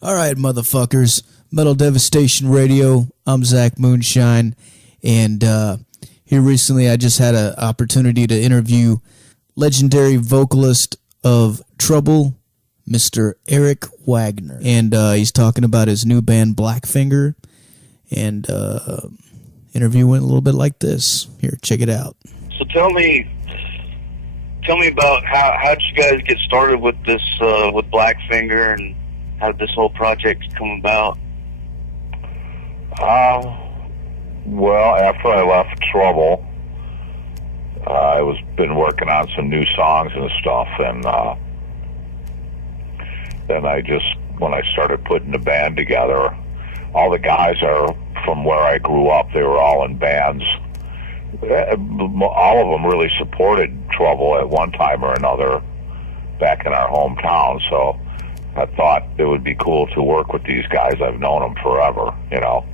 All right, motherfuckers. Metal Devastation Radio. I'm Zach Moonshine. And here recently I just had an opportunity to interview legendary vocalist of Trouble, Mr. Eric Wagner. And he's talking about his new band, Blackfinger. And interview went a little bit like this. Here, check it out. So tell me about how did you guys get started with this, with Blackfinger, and how did this whole project come about? Well, after I left Trouble, I was been working on some new songs and stuff, and then when I started putting the band together, all the guys are from where I grew up. They were all in bands. All of them really supported Trouble at one time or another back in our hometown, so I thought it would be cool to work with these guys. I've known them forever, you know.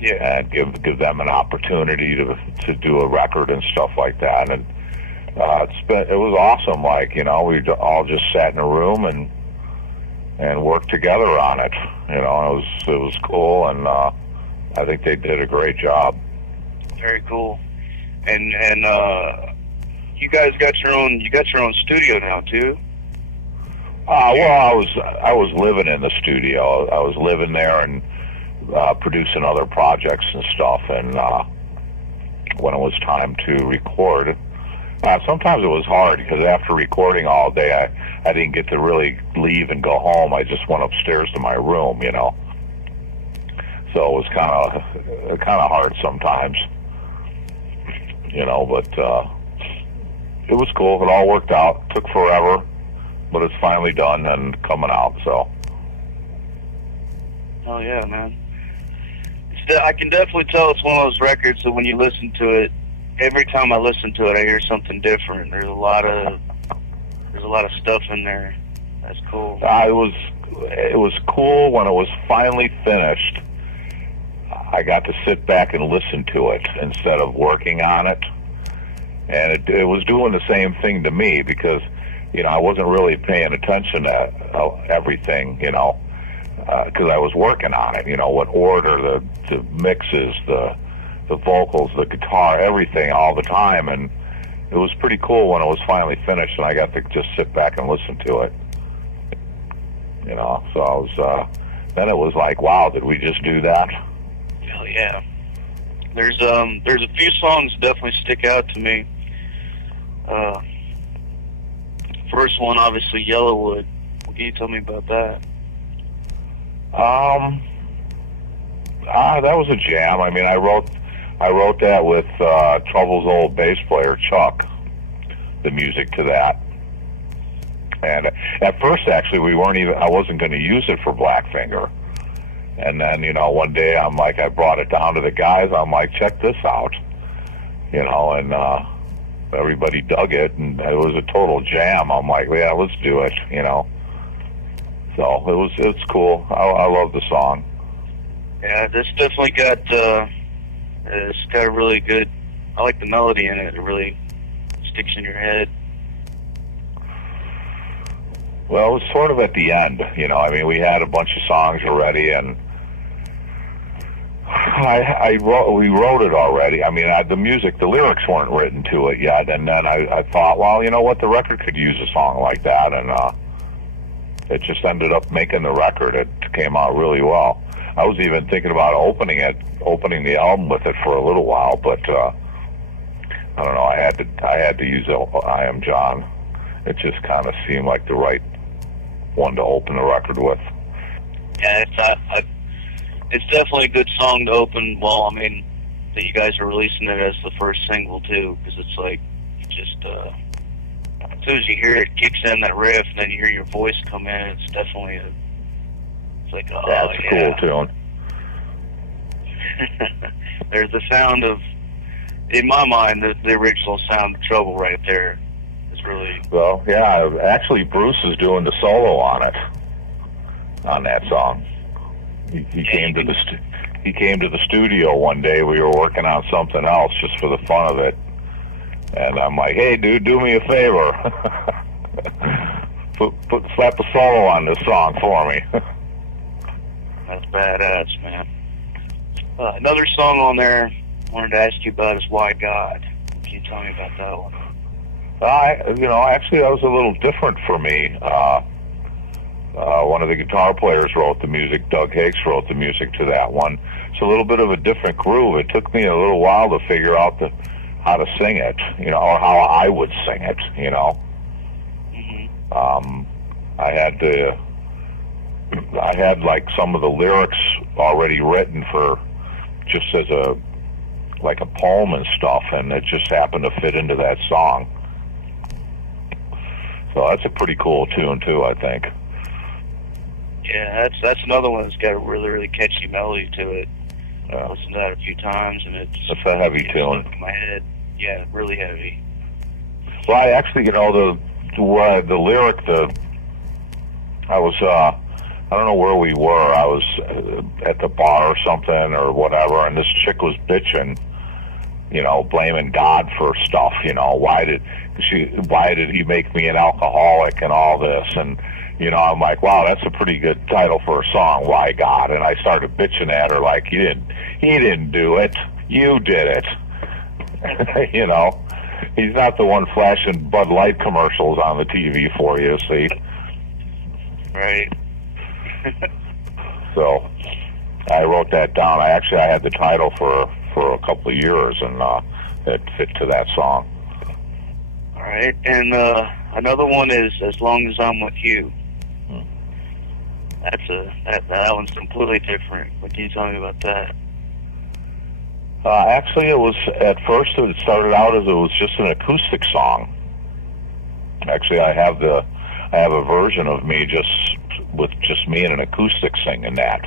Yeah. And give them an opportunity to do a record and stuff like that. And it was awesome. Like, you know, we all just sat in a room and worked together on it. You know, it was cool, and I think they did a great job. Very cool. And you guys got your own studio now too? Well, I was living in the studio. I was living there and producing other projects and stuff. And when it was time to record, sometimes it was hard because after recording all day, I didn't get to really leave and go home. I just went upstairs to my room, you know. So it was kind of hard sometimes, you know. But it was cool. It all worked out. It took forever, but it's finally done and coming out, so. Oh, yeah, man. I can definitely tell it's one of those records that when you listen to it, every time I listen to it, I hear something different. There's a lot of stuff in there. That's cool. It was cool when it was finally finished. I got to sit back and listen to it instead of working on it. And it was doing the same thing to me because, you know, I wasn't really paying attention to everything, you know, because I was working on it, you know, what order, the mixes, the vocals, the guitar, everything all the time. And it was pretty cool when it was finally finished and I got to just sit back and listen to it, you know. So I was, then it was like, wow, did we just do that? Hell yeah. There's a few songs that definitely stick out to me. First one, obviously, Yellowwood. What can you tell me about that? That was a jam. I mean, I wrote that with Trouble's old bass player, Chuck, the music to that. And at first, actually, I wasn't going to use it for Blackfinger. And then, you know, one day I brought it down to the guys. I'm like, check this out, you know, and everybody dug it, and it was a total jam. I'm like, yeah, let's do it, you know. So it's cool. I love the song. Yeah, this definitely got it's got a really good. I like the melody in it. It really sticks in your head. Well, it was sort of at the end, you know. I mean, we had a bunch of songs already, and we wrote it already. I mean, the lyrics weren't written to it yet, and then I thought, well, you know what, the record could use a song like that, and it just ended up making the record. It came out really well. I was even thinking about opening the album with it for a little while, but I don't know. I had to use I Am John. It just kind of seemed like the right one to open the record with. Yeah, it's definitely a good song to open. Well, I mean, that you guys are releasing it as the first single too, because it's like just as soon as you hear it kicks in that riff, and then you hear your voice come in. It's definitely it's like, oh yeah, it's a cool tune. There's the sound of, in my mind, the original sound of Trouble right there. It's really well. Yeah, actually, Bruce is doing the solo on it, on that song. He came to the studio one day. We were working on something else just for the fun of it, and I'm like, "Hey, dude, do me a favor, slap a solo on this song for me." That's badass, man. Another song on there I wanted to ask you about is Why God. Can you tell me about that one? Actually, that was a little different for me. One of the guitar players wrote the music. Doug Higgs wrote the music to that one. It's a little bit of a different groove. It took me a little while to figure out how to sing it, or how I would sing it, Mm-hmm. I had like some of the lyrics already written for just as a poem and stuff, and it just happened to fit into that song. So that's a pretty cool tune too, I think. Yeah, that's another one that's got a really, really catchy melody to it. I listened to that a few times, and it's a heavy tune. In my head, yeah, really heavy. Well, I actually, the lyric, I was, I don't know where we were. I was at the bar or something or whatever, and this chick was bitching, blaming God for stuff. Why did he make me an alcoholic and all this? And I'm like, wow, that's a pretty good title for a song, Why God? And I started bitching at her like, he didn't do it, you did it. He's not the one flashing Bud Light commercials on the TV for you, see? Right. So I wrote that down. I had the title for a couple of years, and it fit to that song. All right, and another one is As Long As I'm With You. That one's completely different. What can you tell me about that? Actually, it was at first. It started out as it was just an acoustic song. Actually, I have a version of me with just me and an acoustic singing that.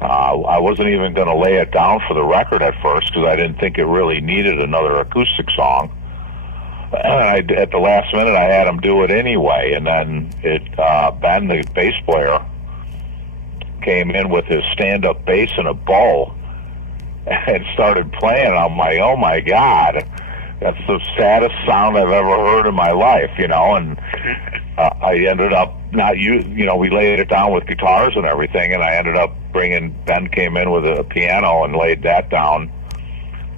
I wasn't even going to lay it down for the record at first because I didn't think it really needed another acoustic song. And at the last minute, I had him do it anyway. And then Ben, the bass player, came in with his stand-up bass and a bow and started playing. I'm like, oh my God, that's the saddest sound I've ever heard in my life, and I ended up we laid it down with guitars and everything, and I ended up Ben came in with a piano and laid that down,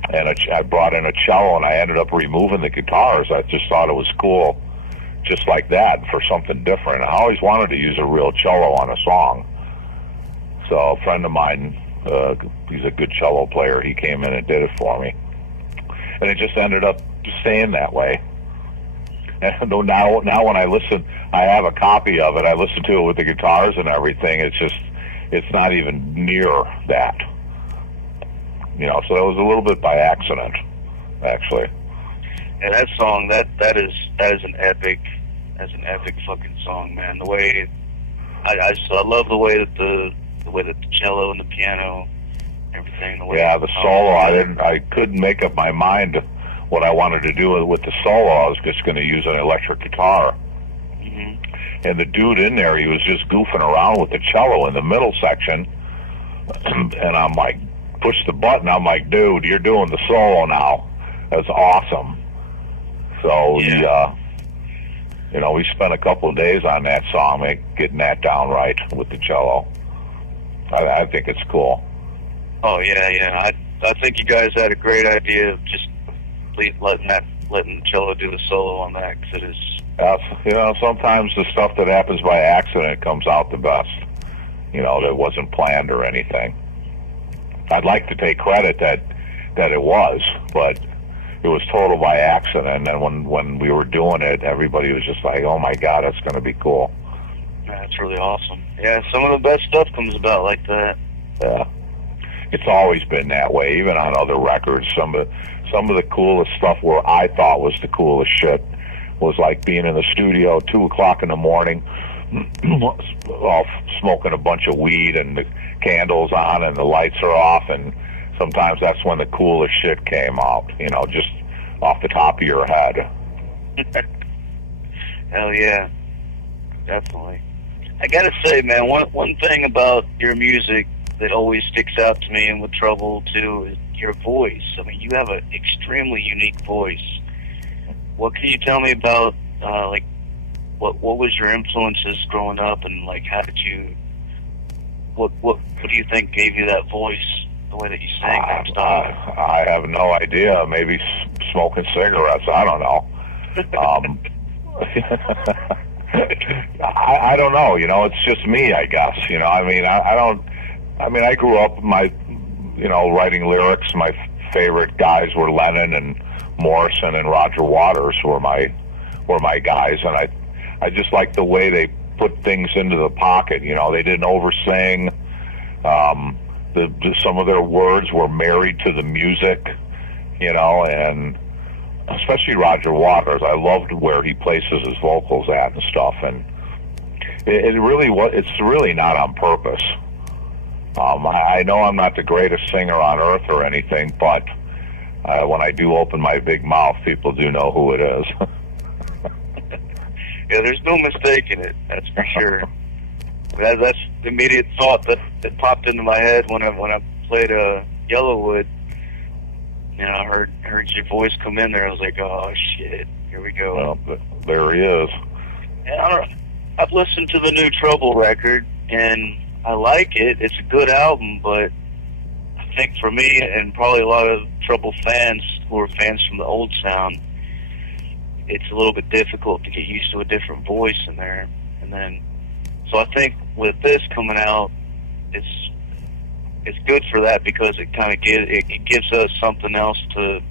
and I brought in a cello, and I ended up removing the guitars. I just thought it was cool, just like that, for something different. I always wanted to use a real cello on a song. So a friend of mine, he's a good cello player, he came in and did it for me. And it just ended up staying that way. And now when I listen, I have a copy of it. I listen to it with the guitars and everything. It's not even near that. So it was a little bit by accident, actually. And that song, that is an epic fucking song, man. The way I love the way that the cello and the piano, everything. The solo. I couldn't make up my mind what I wanted to do with the solo. I was just going to use an electric guitar. Mm-hmm. And the dude in there, he was just goofing around with the cello in the middle section. And I'm like, push the button. I'm like, dude, you're doing the solo now. That's awesome. So we spent a couple of days on that song, getting that down right with the cello. I think it's cool. Oh yeah. I think you guys had a great idea of just letting the cello do the solo on that, because it is. Sometimes the stuff that happens by accident comes out the best. That wasn't planned or anything. I'd like to take credit that it was, but it was total by accident. And then when we were doing it, everybody was just like, "Oh my God, that's going to be cool." That's really awesome. Yeah, some of the best stuff comes about like that. Yeah, it's always been that way. Even on other records, some of the coolest stuff where I thought was the coolest shit was like being in the studio 2 o'clock in the morning, all smoking a bunch of weed and the candles on and the lights are off, and sometimes that's when the coolest shit came out. Just off the top of your head. Hell yeah, definitely. I gotta say, man, one thing about your music that always sticks out to me and with Trouble too is your voice. I mean, you have an extremely unique voice. What can you tell me about what was your influences growing up, and like how did you What do you think gave you that voice, the way that you sang that style? I have no idea. Maybe smoking cigarettes. I don't know. I don't know. You know, it's just me, I guess. You know, I mean, I grew up writing lyrics. My favorite guys were Lennon and Morrison and Roger Waters were my guys, and I just liked the way they put things into the pocket. You know, they didn't oversing. Some of their words were married to the music, you know, and especially Roger Waters. I loved where he places his vocals at and stuff, and it's really not on purpose. I know I'm not the greatest singer on earth or anything, but when I do open my big mouth, people do know who it is. Yeah, there's no mistaking it. That's for sure. That's the immediate thought that popped into my head when I played Yellowwood. You know, I heard your voice come in there. I was like, oh shit, here we go. Well, there he is. And I've listened to the new Trouble record, and I like it. It's a good album, but I think for me, and probably a lot of Trouble fans who are fans from the old sound, it's a little bit difficult to get used to a different voice in there. And then, so I think with this coming out, it's good for that, because it kind of gives us something else to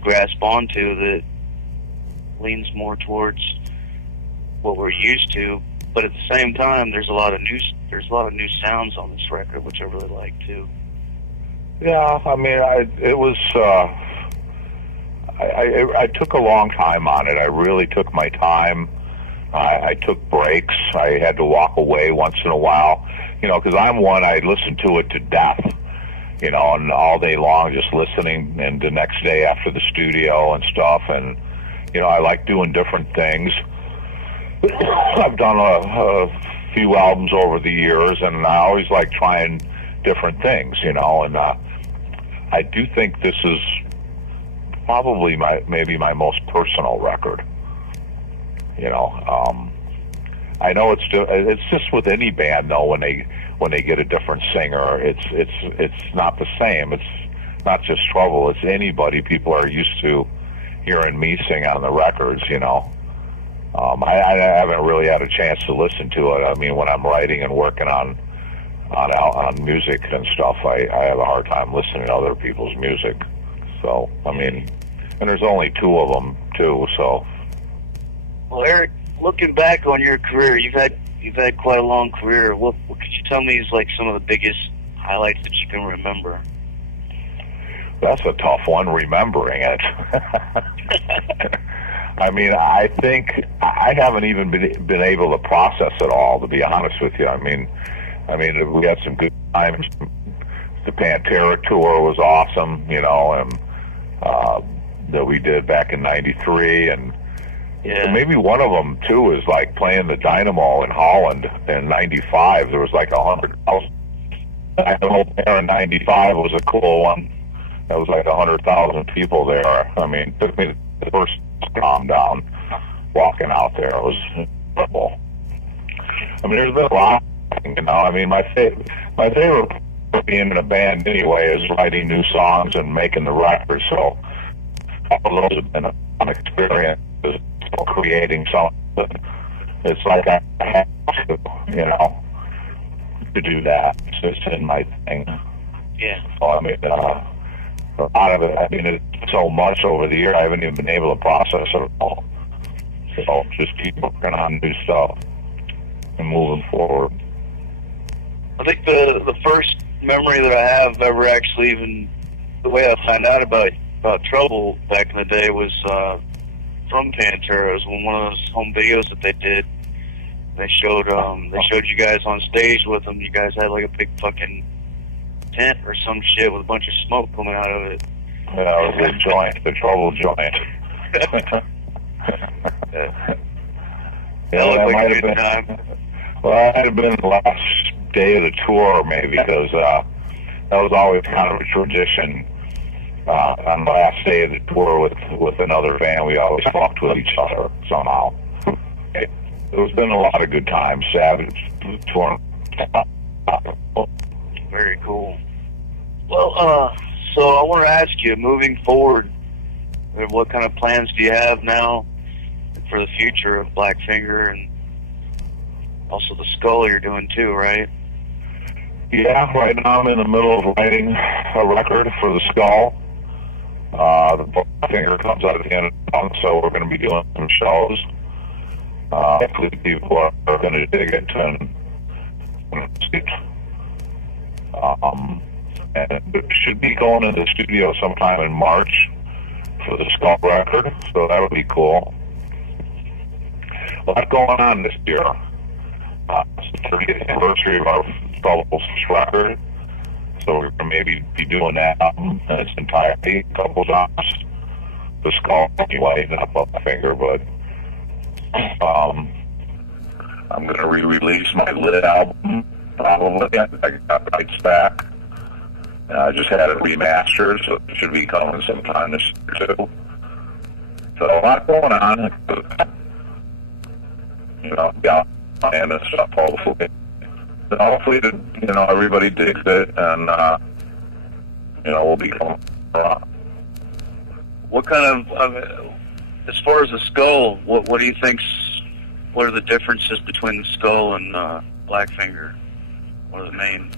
grasp onto that leans more towards what we're used to. But at the same time, there's a lot of new sounds on this record, which I really like too. Yeah, I mean, I took a long time on it. I really took my time. I took breaks. I had to walk away once in a while, you know, because I listen to it to death, you know, and all day long just listening, and the next day after the studio and stuff, and, you know, I like doing different things. I've done a few albums over the years, and I always like trying different things, you know, and I do think this is probably maybe my most personal record. You know, I know it's just with any band though, when they get a different singer, it's not the same. It's not just Trouble. It's anybody. People are used to hearing me sing on the records. You know, I haven't really had a chance to listen to it. I mean, when I'm writing and working on music and stuff, I have a hard time listening to other people's music. So I mean, and there's only two of them too. So. Well, Eric, looking back on your career, you've had quite a long career. What could you tell me is like some of the biggest highlights that you can remember? That's a tough one, remembering it. I mean, I think I haven't even been able to process it all, to be honest with you. I mean, we had some good times. The Pantera tour was awesome, you know, and that we did back in '93, and yeah. Maybe one of them too is like playing the Dynamo in Holland in '95. There was like 100,000. Dynamo there in '95 was a cool one. There was like 100,000 people there. I mean, it took me the first to calm down walking out there. It was incredible. I mean, there's been a lot, you know. I mean, my favorite being in a band anyway is writing new songs and making the records. So all of those have been a fun experience. Creating something. It's like I have to, you know, to do that. It's in my thing. Yeah. So I mean, a lot of it. I mean, it's so much over the year. I haven't even been able to process it all. So just keep working on new stuff and moving forward. I think the first memory that I have ever actually, even the way I found out about Trouble back in the day was from Pantera. It was one of those home videos that they did. They showed you guys on stage with them. You guys had like a big fucking tent or some shit with a bunch of smoke coming out of it. Yeah, it was a joint, the Trouble joint. That looked like a good time. Well, that had been the last day of the tour, maybe, because that was always kind of a tradition. On the last day of the tour with another band, we always talked with each other somehow. There's been a lot of good times. Savage touring Very cool. Well, so I want to ask you, moving forward, what kind of plans do you have now for the future of Blackfinger and also the Skull you're doing too, right? Yeah, right now I'm in the middle of writing a record for the Skull. The Blackfinger comes out at the end of the month, so we're going to be doing some shows. Hopefully people are going to dig it and it should be going in the studio sometime in March for the Skull record, so that would be cool. A lot going on this year. It's the 30th anniversary of our Skull's record, so we're going to maybe be doing that album in its entirety, a couple times. The Skull anyway, not Blackfinger, but I'm going to re-release my Lit album, probably. I got rights back. I just had it remastered, so it should be coming sometime this year, too. So a lot going on. You know, yeah, and stuff, hopefully. And hopefully, everybody digs it, and, we'll be coming around. What kind of, as far as the Skull, what do you think's, what are the differences between the Skull and Blackfinger? What are the main?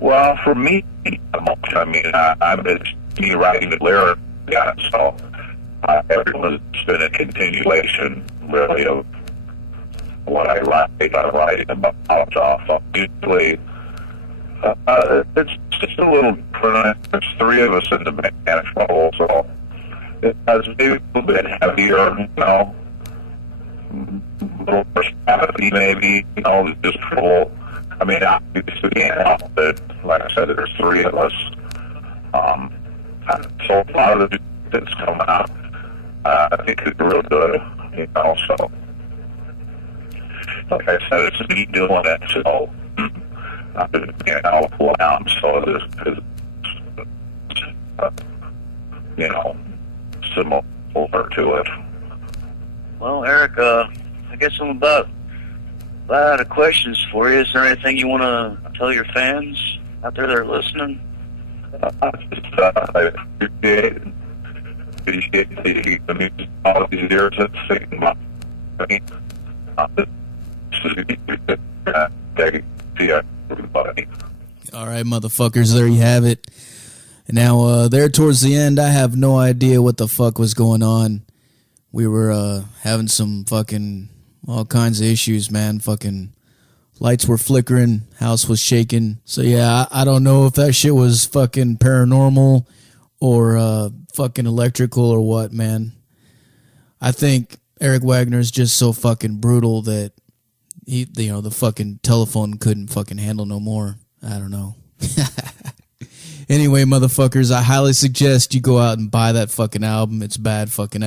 Well, for me, I mean, it's me writing the lyrics, yeah, so everyone's been a continuation, really, of what I write. I'm writing about off. Usually, it's just a little different. There's three of us in the band trouble, so it has maybe a little bit heavier, a little more sympathy, maybe, just trouble. I mean, obviously, we can't help it. Like I said, there's three of us. So a lot of the that's coming out, I think it's real good, so. Like I said, it's me doing it, so I've been being out around, so this is, similar to it. Well, Eric, I guess I'm about out of questions for you. Is there anything you want to tell your fans out there that are listening? I appreciate the music all these years and thinking about me. All right, motherfuckers, there you have it. And now, there towards the end, I have no idea what the fuck was going on. We were having some fucking all kinds of issues, man. Fucking lights were flickering, house was shaking. So yeah, I don't know if that shit was fucking paranormal or fucking electrical or what, man. I think Eric Wagner is just so fucking brutal that the fucking telephone couldn't fucking handle no more. I don't know. Anyway, motherfuckers, I highly suggest you go out and buy that fucking album. It's bad fucking ass.